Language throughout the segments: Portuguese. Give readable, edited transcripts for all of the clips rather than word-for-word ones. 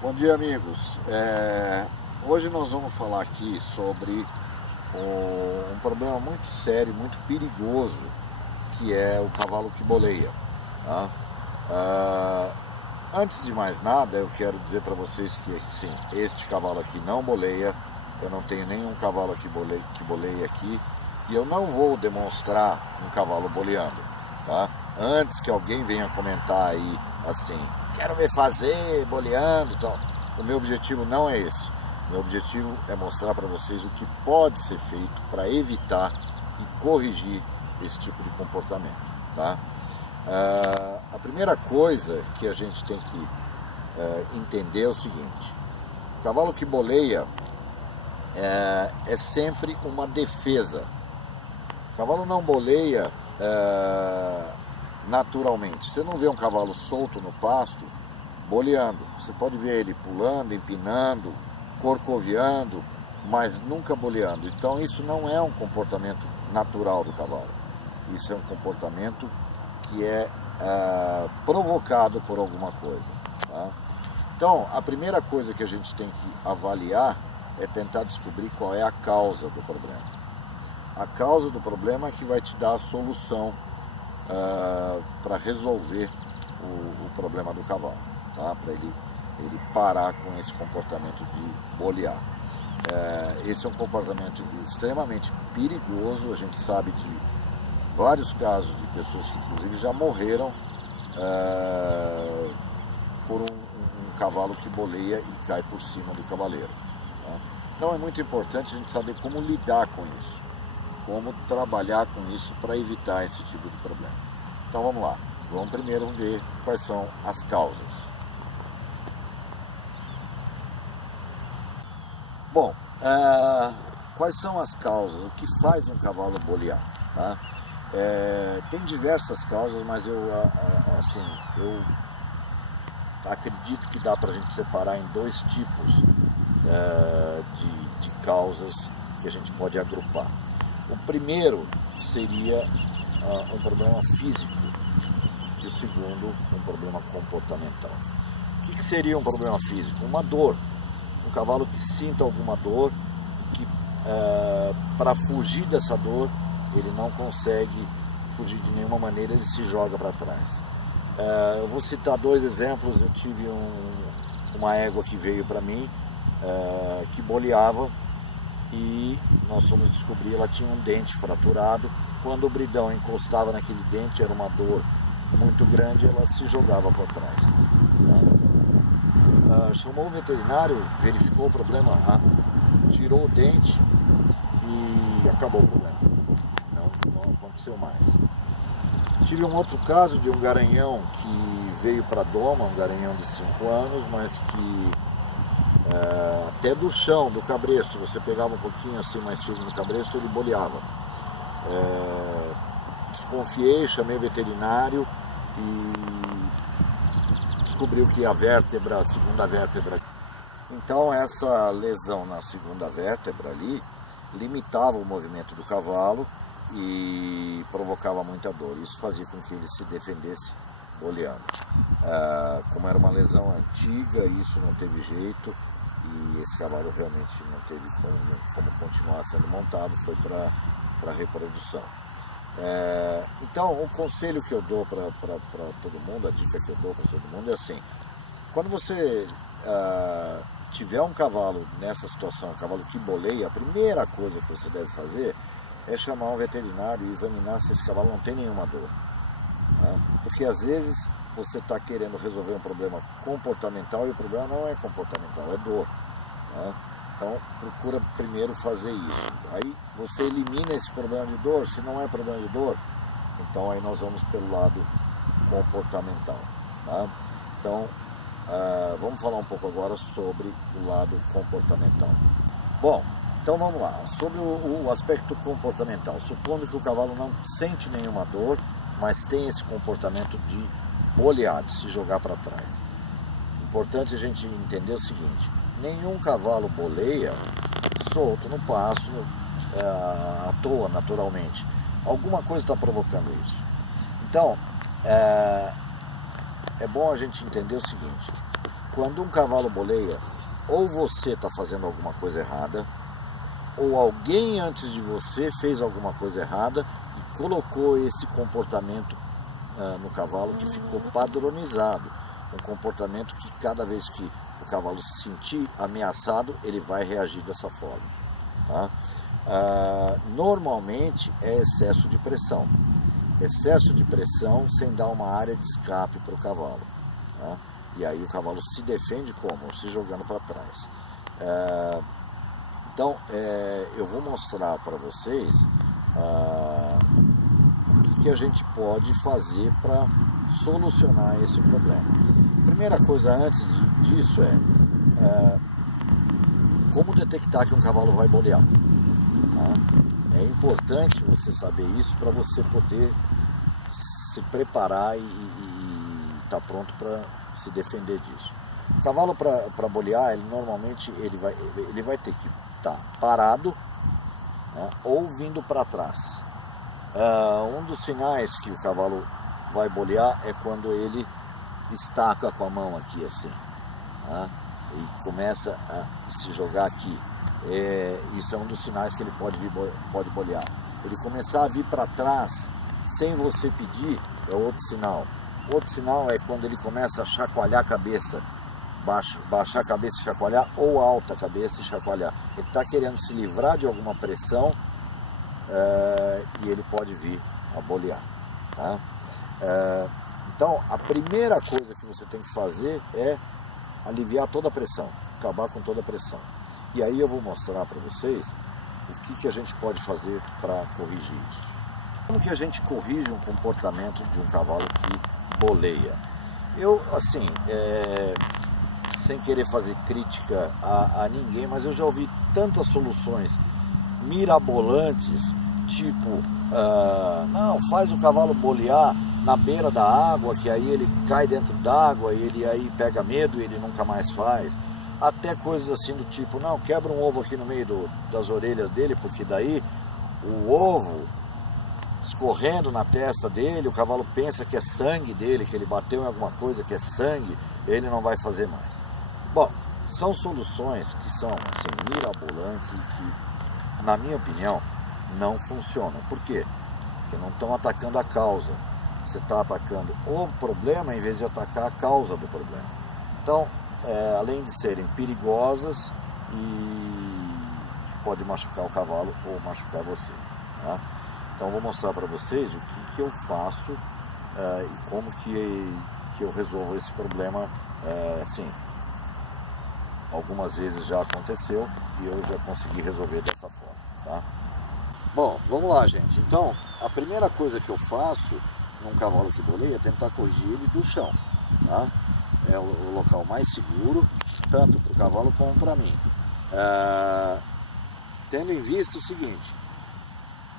Bom dia, amigos. Hoje nós vamos falar aqui sobre um problema muito sério, muito perigoso, que é o cavalo que boleia. Tá? Antes de mais nada, eu quero dizer para vocês que sim, este cavalo aqui não boleia. Eu não tenho nenhum cavalo que boleia aqui e eu não vou demonstrar um cavalo boleando. Tá? Antes que alguém venha comentar aí assim, quero ver fazer boleando, então, o meu objetivo não é esse. O meu objetivo é mostrar para vocês o que pode ser feito para evitar e corrigir esse tipo de comportamento. Tá? A primeira coisa que a gente tem que entender é o seguinte: o cavalo que boleia é sempre uma defesa. O cavalo não boleia naturalmente. Você não vê um cavalo solto no pasto boleando. Você pode ver ele pulando, empinando, corcoviando, mas nunca boleando. Então isso não é um comportamento natural do cavalo. Isso é um comportamento que é provocado por alguma coisa. Tá? Então a primeira coisa que a gente tem que avaliar é tentar descobrir qual é a causa do problema. A causa do problema é que vai te dar a solução para resolver o problema do cavalo, tá? Para ele parar com esse comportamento de bolear. Esse é um comportamento extremamente perigoso. A gente sabe de vários casos de pessoas que inclusive já morreram por um cavalo que boleia e cai por cima do cavaleiro. Tá? Então é muito importante a gente saber como lidar com isso, como trabalhar com isso para evitar esse tipo de problema. Então vamos lá, vamos primeiro ver quais são as causas. Bom, quais são as causas? O que faz um cavalo bolear? Tá? Tem diversas causas, mas eu acredito que dá para a gente separar em dois tipos de causas que a gente pode agrupar. O primeiro seria um problema físico e o segundo um problema comportamental. O que seria um problema físico? Uma dor. Um cavalo que sinta alguma dor, que para fugir dessa dor ele não consegue fugir de nenhuma maneira, ele se joga para trás. Eu vou citar dois exemplos. Eu tive uma égua que veio para mim que boleava e nós fomos descobrir, ela tinha um dente fraturado. Quando o bridão encostava naquele dente, era uma dor muito grande, ela se jogava para trás. Chamou o veterinário, verificou o problema, tirou o dente e acabou o problema. Não aconteceu mais. Tive um outro caso de um garanhão que veio para a doma, um garanhão de 5 anos, mas que até do chão, do cabresto, você pegava um pouquinho assim mais firme no cabresto, ele boleava. Desconfiei, chamei o veterinário e descobriu que a segunda vértebra. Então essa lesão na segunda vértebra ali limitava o movimento do cavalo e provocava muita dor. Isso fazia com que ele se defendesse boleando. Como era uma lesão antiga, isso não teve jeito e esse cavalo realmente não teve como continuar sendo montado, foi para reprodução. Então o conselho que eu dou para todo mundo, a dica que eu dou para todo mundo é assim: quando você tiver um cavalo nessa situação, um cavalo que boleia, a primeira coisa que você deve fazer é chamar um veterinário e examinar se esse cavalo não tem nenhuma dor. Tá? Porque às vezes você está querendo resolver um problema comportamental e o problema não é comportamental, é dor. Tá? Então procura primeiro fazer isso. Aí você elimina esse problema de dor. Se não é problema de dor, então aí nós vamos pelo lado comportamental. Tá? Então vamos falar um pouco agora sobre o lado comportamental. Bom, então vamos lá, sobre o aspecto comportamental. Supondo que o cavalo não sente nenhuma dor, mas tem esse comportamento de bolear, de se jogar para trás. Importante a gente entender o seguinte: nenhum cavalo boleia solto no pasto à toa, naturalmente. Alguma coisa está provocando isso. Então, é bom a gente entender o seguinte: quando um cavalo boleia, ou você está fazendo alguma coisa errada, ou alguém antes de você fez alguma coisa errada e colocou esse comportamento no cavalo que ficou padronizado. Um comportamento que cada vez que o cavalo se sentir ameaçado, ele vai reagir dessa forma. Tá? Normalmente é excesso de pressão. Excesso de pressão sem dar uma área de escape para o cavalo. Tá? E aí o cavalo se defende como? Se jogando para trás. Então, eu vou mostrar para vocês o que a gente pode fazer para solucionar esse problema. Primeira coisa antes disso como detectar que um cavalo vai bolear. Tá? É importante você saber isso para você poder se preparar e estar pronto para se defender disso. O cavalo para bolear, normalmente ele vai ter que estar parado, né, ou vindo para trás. Um dos sinais que o cavalo vai bolear é quando ele estaca com a mão aqui assim, tá? E começa a se jogar aqui. Isso é um dos sinais que ele pode bolear. Ele começar a vir para trás sem você pedir é outro sinal. Outro sinal é quando ele começa a chacoalhar a cabeça, baixar a cabeça e chacoalhar, ou alta a cabeça e chacoalhar. Ele está querendo se livrar de alguma pressão e ele pode vir a bolear. Tá? Então, a primeira coisa que você tem que fazer é aliviar toda a pressão, acabar com toda a pressão. E aí eu vou mostrar para vocês o que a gente pode fazer para corrigir isso. Como que a gente corrige um comportamento de um cavalo que boleia? Eu, assim, sem querer fazer crítica a ninguém, mas eu já ouvi tantas soluções mirabolantes, tipo, não, faz o cavalo bolear na beira da água, que aí ele cai dentro d'água e ele aí pega medo e ele nunca mais faz. Até coisas assim do tipo, não, quebra um ovo aqui no meio das orelhas dele, porque daí o ovo escorrendo na testa dele, o cavalo pensa que é sangue dele, que ele bateu em alguma coisa que é sangue, ele não vai fazer mais. Bom, são soluções que são assim, mirabolantes e que, na minha opinião, não funcionam. Por quê? Porque não estão atacando a causa. Você está atacando o problema em vez de atacar a causa do problema. Então, além de serem perigosas, e pode machucar o cavalo ou machucar você. Tá? Então, vou mostrar para vocês o que eu faço e como que eu resolvo esse problema. Assim, algumas vezes já aconteceu e eu já consegui resolver dessa forma. Tá? Bom, vamos lá, gente. Então, a primeira coisa que eu faço num cavalo que boleia é tentar corrigir ele do chão. Tá? É o local mais seguro, tanto para o cavalo como para mim. Tendo em vista o seguinte,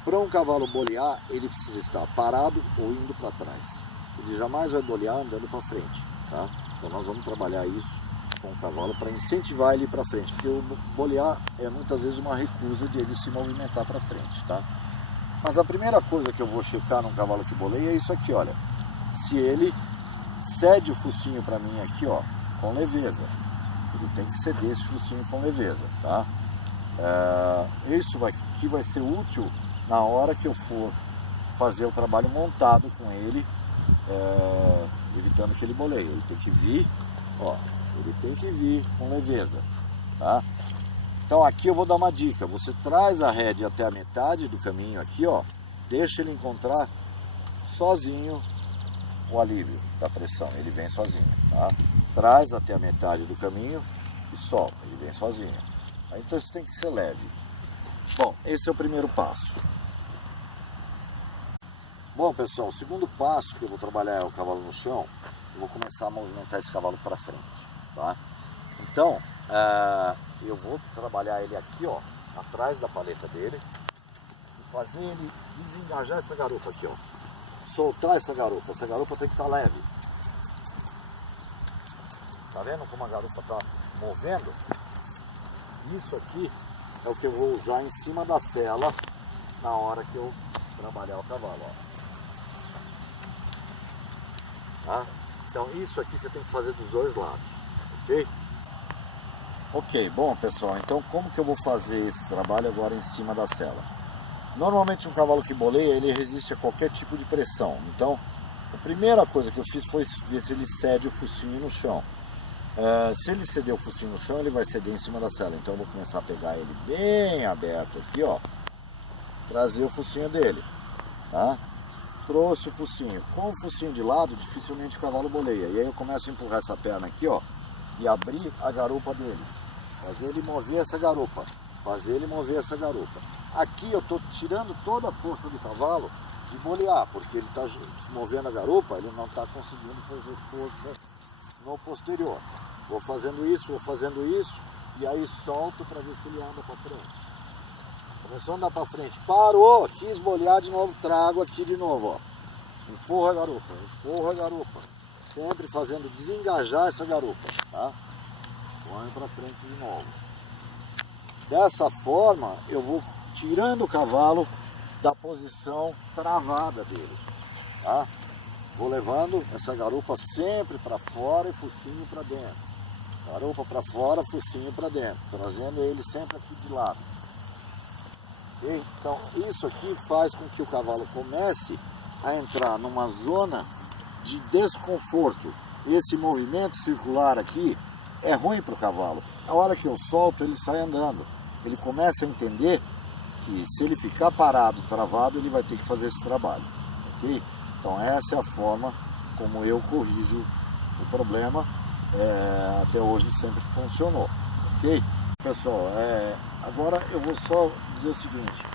para um cavalo bolear, ele precisa estar parado ou indo para trás. Ele jamais vai bolear andando para frente. Tá? Então nós vamos trabalhar isso com o cavalo para incentivar ele para frente, porque o bolear é muitas vezes uma recusa de ele se movimentar para frente. Tá? Mas a primeira coisa que eu vou checar num cavalo que boleia é isso aqui, olha. Se ele cede o focinho para mim aqui, ó, com leveza. Ele tem que ceder esse focinho com leveza, tá? Isso aqui vai ser útil na hora que eu for fazer o trabalho montado com ele, evitando que ele boleie. Ele tem que vir, ó, ele tem que vir com leveza, tá? Então aqui eu vou dar uma dica, você traz a rédea até a metade do caminho aqui, ó, deixa ele encontrar sozinho o alívio da pressão, ele vem sozinho, tá? Traz até a metade do caminho e solta, ele vem sozinho. Então isso tem que ser leve. Bom, esse é o primeiro passo. Bom, pessoal, o segundo passo que eu vou trabalhar é o cavalo no chão. Eu vou começar a movimentar esse cavalo para frente, tá? Então, eu vou trabalhar ele aqui, ó, atrás da paleta dele e fazer ele desengajar essa garupa aqui, ó. Soltar essa garupa tem que estar leve. Tá vendo como a garupa está movendo? Isso aqui é o que eu vou usar em cima da sela na hora que eu trabalhar o cavalo, ó. Tá? Então isso aqui você tem que fazer dos dois lados, ok? Ok, bom pessoal, então como que eu vou fazer esse trabalho agora em cima da sela? Normalmente um cavalo que boleia, ele resiste a qualquer tipo de pressão. Então, a primeira coisa que eu fiz foi ver se ele cede o focinho no chão. Se ele ceder o focinho no chão, ele vai ceder em cima da sela. Então eu vou começar a pegar ele bem aberto aqui, ó. Trazer o focinho dele, tá? Trouxe o focinho. Com o focinho de lado, dificilmente o cavalo boleia. E aí eu começo a empurrar essa perna aqui, ó. E abrir a garupa dele. Fazer ele mover essa garupa. Fazer ele mover essa garupa. Aqui eu estou tirando toda a força do cavalo de bolear, porque ele está movendo a garupa, ele não está conseguindo fazer força no posterior. Vou fazendo isso, e aí solto para ver se ele anda para frente. Começou a andar para frente, parou, quis bolear de novo, trago aqui de novo, ó. Empurra a garupa. Sempre fazendo desengajar essa garupa, tá? Põe para frente de novo. Dessa forma, eu vou tirando o cavalo da posição travada dele, tá? Vou levando essa garupa sempre para fora e focinho para dentro. Garupa para fora, focinho para dentro, trazendo ele sempre aqui de lado. Okay? Então, isso aqui faz com que o cavalo comece a entrar numa zona de desconforto. Esse movimento circular aqui é ruim para o cavalo. A hora que eu solto, ele sai andando. Ele começa a entender que se ele ficar parado, travado, ele vai ter que fazer esse trabalho. Ok? Então essa é a forma como eu corrijo o problema. Até hoje sempre funcionou. Ok? Pessoal, agora eu vou só dizer o seguinte.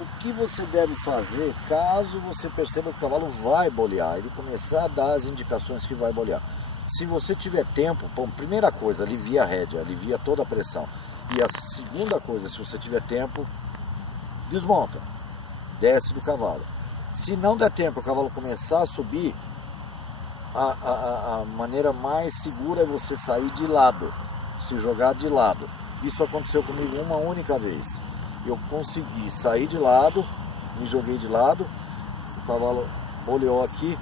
O que você deve fazer caso você perceba que o cavalo vai bolear, ele começar a dar as indicações que vai bolear? Se você tiver tempo, bom, primeira coisa, alivia a rédea, alivia toda a pressão. E a segunda coisa, se você tiver tempo, desmonta, desce do cavalo. Se não der tempo, o cavalo começar a subir, a maneira mais segura é você sair de lado, se jogar de lado. Isso aconteceu comigo uma única vez. Eu consegui sair de lado, me joguei de lado, o cavalo boleou aqui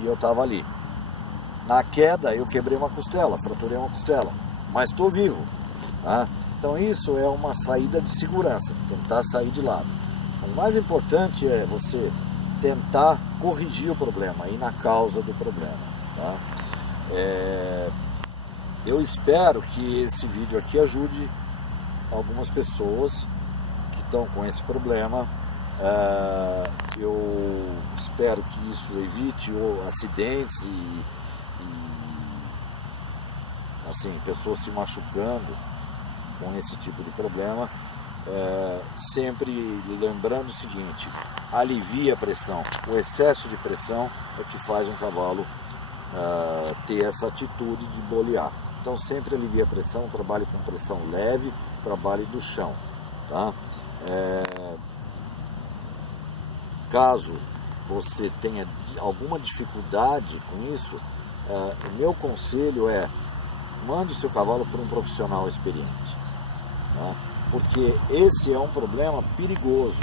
e eu estava ali. Na queda eu quebrei uma costela, fraturei uma costela, mas estou vivo, tá? Então isso é uma saída de segurança, tentar sair de lado. O mais importante é você tentar corrigir o problema, ir na causa do problema, tá? Eu espero que esse vídeo aqui ajude algumas pessoas que estão com esse problema. Eu espero que isso evite acidentes e assim, pessoas se machucando com esse tipo de problema. Sempre lembrando o seguinte: alivia a pressão. O excesso de pressão é que faz um cavalo ter essa atitude de bolear. Então sempre alivia a pressão, trabalhe com pressão leve, trabalhe do chão, tá? Caso você tenha alguma dificuldade com isso, o meu conselho é: mande o seu cavalo para um profissional experiente, tá? Porque esse é um problema perigoso.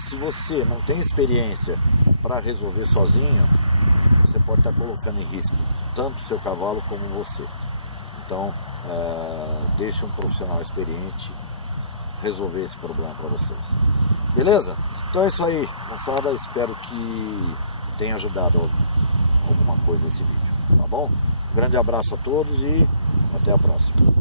Se você não tem experiência para resolver sozinho, você pode estar colocando em risco tanto o seu cavalo como você. Então, deixe um profissional experiente resolver esse problema para vocês. Beleza? Então é isso aí, moçada. Espero que tenha ajudado alguma coisa esse vídeo, tá bom? Grande abraço a todos e até a próxima.